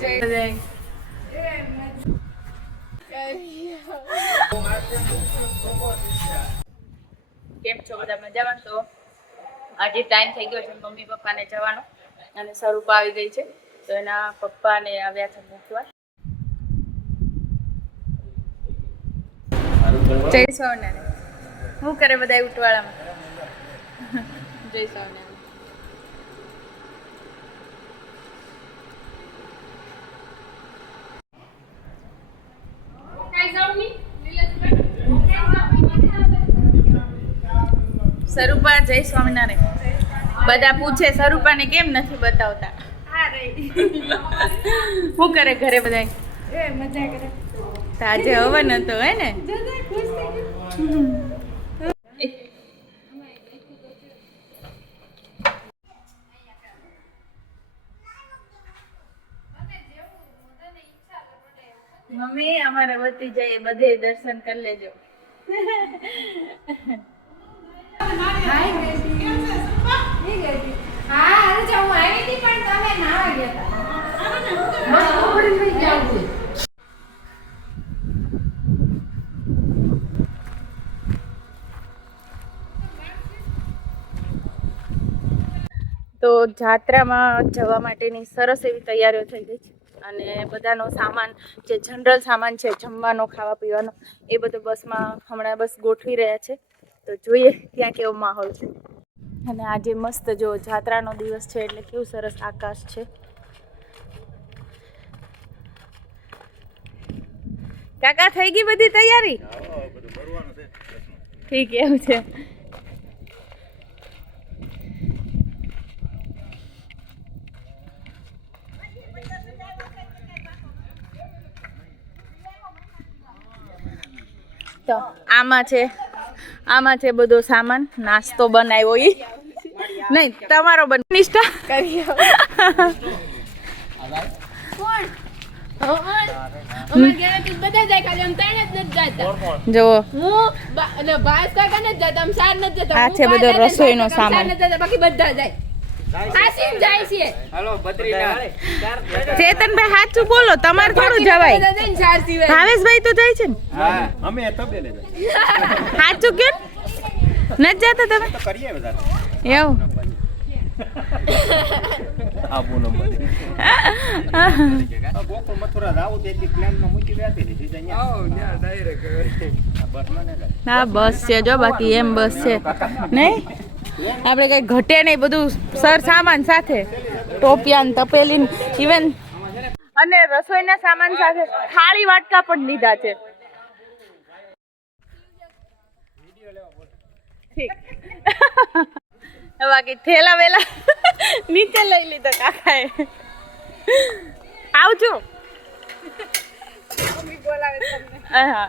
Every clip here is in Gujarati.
કેમ છો બધા મજામાં? તો આજે ટાઈમ થઈ ગયો છે મમ્મી પપ્પાને જવાનો. અને સ્વરૂપ આવી ગઈ છે. તો એના પપ્પાને આવ્યા છે મૂકવા. જય સ્વામિનારાયણ. શું કરે બધા ઉટવાળામાં? જય સ્વામિનારાયણ. સ્વરૂપા જય સ્વામિનારાયણ. બધા પૂછે સ્વરૂપાને કેમ નથી બતાવતા? શું કરે ઘરે બધા તો આજે હવન હતો હે ને? મમ્મી અમારે વતી જાય બધે દર્શન કરી લેજો. તો જાત્રામાં જવા માટેની સરસ એવી તૈયારીઓ થઈ ગઈ છે. અને બધાનો સામાન જે જનરલ સામાન છે જમવાનો ખાવા પીવાનો એ બધું બસમાં હમણાં બસ ગોઠવી રહ્યા છે. તો જોઈએ ત્યાં કેવો માહોલ છે. અને આજે મસ્ત જો જાત્રાનો દિવસ છે એટલે કેવું સરસ આકાશ છે. કાકા થઈ ગઈ બધી તૈયારી? ઠીક એવું છે. તો આમાં છે આમાં છે બધો સામાન. નાસ્તો બનાવ્યો ઈ. નહીં તમારો બન નિષ્ઠા. કરી અમે ચાર સામાન. બાકી બધા જાય. આસીમ જાય છે. ચેતનભાઈ સાચું બોલો તમારે થોડું જવાય. ભાવેશભાઈ તો જાય છે ને? અમે તબેલે જાય. સાચું કેમ? ન જતા તમે? તો કરીએ બધા એવું. આબુ નંબર. ગોકુળ મથુરા જાવું તો એક પ્લાનમાં મૂકી બેઠી હતી સીધા અહીંયા. બસમાં ને જાય. હા બસ છે જો બાકી એમ બસ છે. નહીં? આપણે કઈ ઘટે નહીં બધું સર સામાન સાથે. ટોપિયાન તપેલી ઇવન અને રસોઈના સામાન સાથે થાળી વાટકા પણ લીધા છે. ઠીક. બાકી થેલા વેલા નીચે લઈ લીધા કાકાએ. આવજો. હા.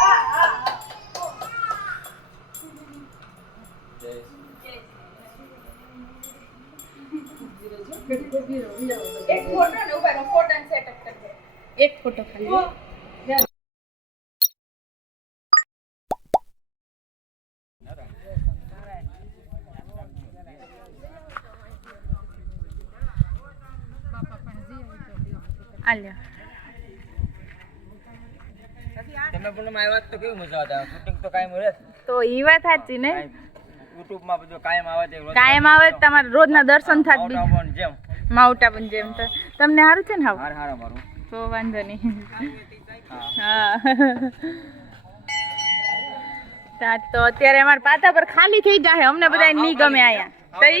હા એક ફોટો ખાલી તમે પણ આવ્યા તો કેવું મજા આવતા શૂટિંગ તો કાયમ રહે તો ઈ વાત સાચી ને? યુટ્યુબમાં બધું કાયમ આવે છે કાયમ આવે તમારે રોજના દર્શન થાત બી. જેમ. માઉન્ટ આબુ જેમ તો. તમને સારું છે ને હાવ? હાર હાર મારું તો વાંધો નહીં. હા. તા તો અત્યારે અમારા પાતા પર ખાલી થઈ જાય અમને બધા નહીં ગમે આયા તઈ?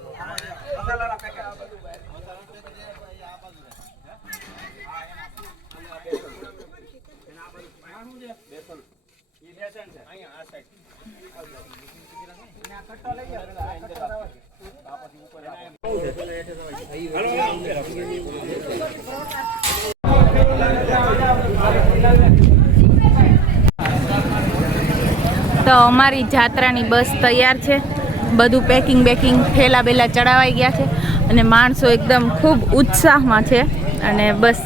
તો અમારી જાત્રાની બસ તૈયાર છે. બધું પેકિંગ બેકિંગ થેલા બેલા ચડાવાઈ ગયા છે અને માણસો એકદમ ખૂબ ઉત્સાહમાં છે અને બસ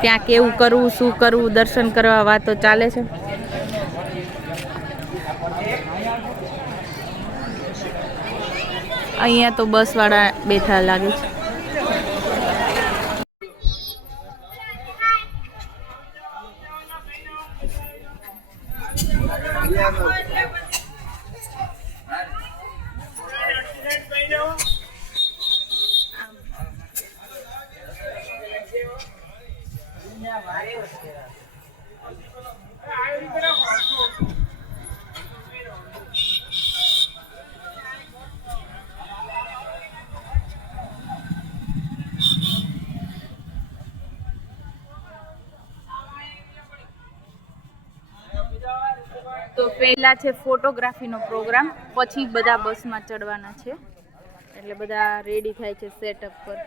ત્યાં કેવું કરવું, શું કરવું, દર્શન કરવા વાતો ચાલે છે. અહીંયા તો બસવાળા બેઠા લાગે છે. પહેલા છે ફોટોગ્રાફીનો પ્રોગ્રામ, પછી બધા બસમાં ચડવાના છે. એટલે બધા રેડી થાય છે સેટઅપ પર.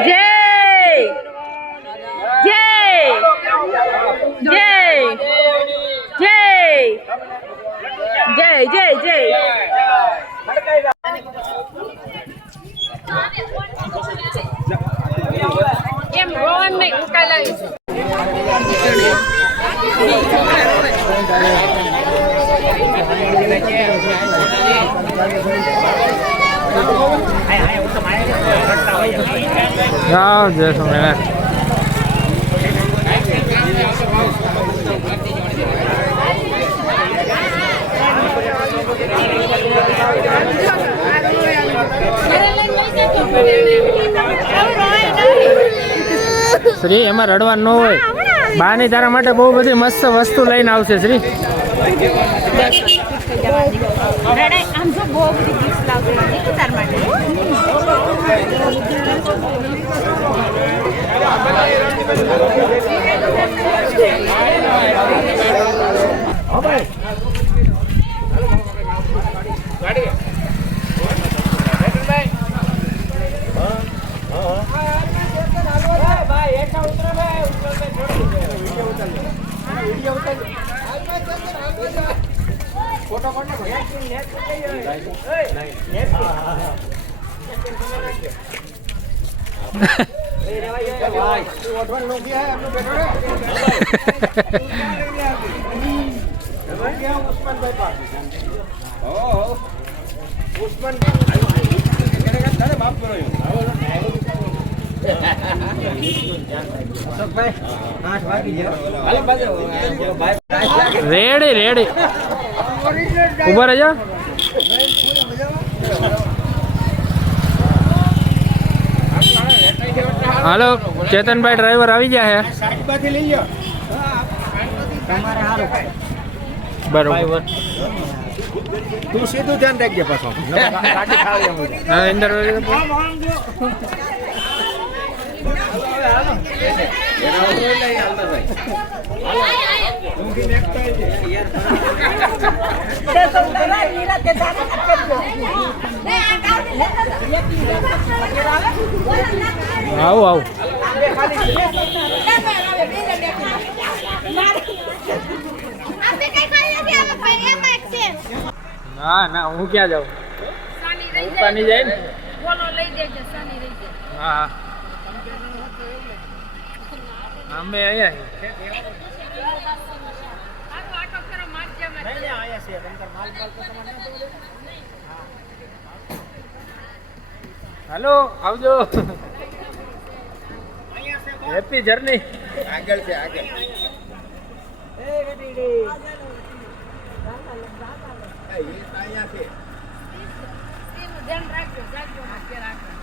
જય જય જય જય. જય જય જય એમ રોહન નહીં ઉકાલાવી જાઓ, જય સ્વામિનારાયણ. શ્રી, એમાં રડવાનું ન હોય. બાની તારા માટે બહુ બધી મસ્ત વસ્તુ લઈને આવશે, શ્રી. રડાઈ આમ જો બહુ બધી ગિફ્ટ લાવજો તાર માટે રેડી રેડી ઊભા રહેજા. હાલો ચેતનભાઈ ડ્રાઈવર આવી ગયા છે બરોબર. તું સીધું ધ્યાન રાખજે પાછો. અંદર આવું આવો. ના ના હું ક્યાં જાઉં? પાણી જાય. ને? બોલો લઈ દેજે સની લઈ દેજે હા. અમે હાલો આવજો. હેપી જર્ની આગળ છે આગળ. રાખજો રાખજો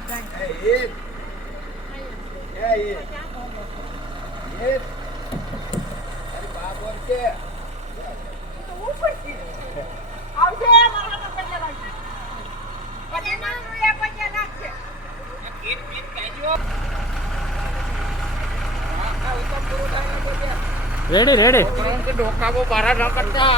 રેડી રેડી. ડોકાબો બારા ન કરતા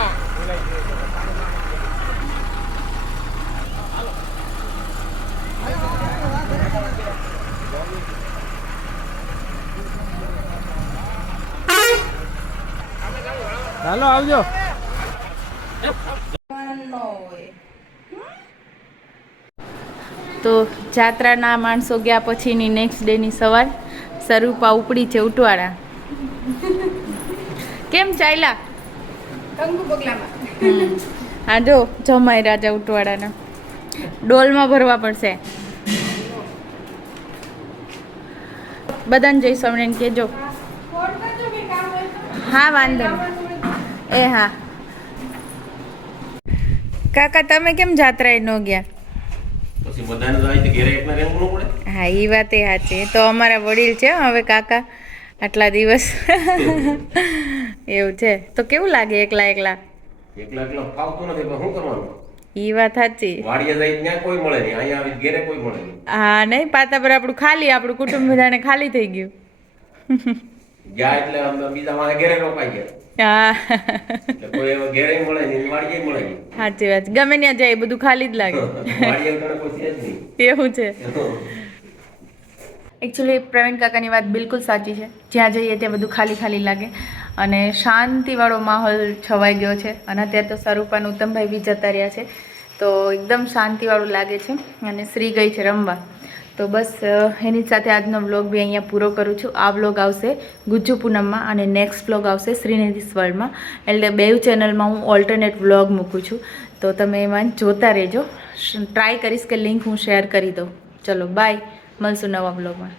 હાલો આવજો. તો જાત્રાના માણસો ગયા પછીની નેક્સ્ટ ડેની સવાર. સરૂપા ઉપડી છે ઉટવાળા. કેમ ચાલ્યા. હા જો જમાય રાજા ઉટવાળાના. ડોલમાં ભરવા પડશે. બધાને જય સ્વામિનારાયણ કહેજો. હા વાંધો નહીં. એ હા. કાકા તમે કેમ જાત્રાએ ન ગયા? હા એ વાત એ સાચી. તો અમારા વડીલ છે હવે કાકા આટલા દિવસ. એવું છે. તો કેવું લાગે એકલા એકલા? એકલા એકલા ફાવતું નથી પણ શું કરવાનું? એ વાત સાચી. વાડીએ જાય ત્યાં કોઈ મળે નહીં. અહીંયા આવી ઘેરે કોઈ મળે નહીં. હા નહીં પાતા પર આપણું ખાલી આપણું કુટુંબ બધાને ખાલી થઈ ગયું. ગયા એટલે અમે બીજા વાળા ઘેરે રોકાઈ ગયા. હા. એટલે કોઈ હવે ઘેરે મળે નહીં વાડીએ મળે નહીં. સાચી વાત. ગમે ત્યાં જાય બધું ખાલી જ લાગે. વાડીએ તને કોઈ છે જ નહીં. એવું છે. એકચ્યુઅલી પ્રવીણ કાકાની વાત બિલકુલ સાચી છે. જ્યાં જઈએ ત્યાં બધું ખાલી ખાલી લાગે. અને શાંતિવાળો માહોલ છવાઈ ગયો છે. અને અત્યારે તો સ્વરૂપાન ઉત્તમભાઈ બી જતા રહ્યા છે. તો એકદમ શાંતિવાળું લાગે છે. અને શ્રી ગઈ છે રમવા. તો બસ એની સાથે આજનો વ્લોગ બી અહીંયા પૂરો કરું છું. આ વ્લોગ આવશે ગુજ્જુ પૂનમમાં અને નેક્સ્ટ વ્લોગ આવશે શ્રીનિધિસ વર્લ્ડમાં એટલે બેવ ચેનલમાં હું ઓલ્ટરનેટ વ્લોગ મૂકું છું. તો તમે એમાં જોતા રહેજો. ટ્રાય કરીશ કે લિંક હું શેર કરી દઉં. ચલો બાય મળશું નવા બ્લોગમાં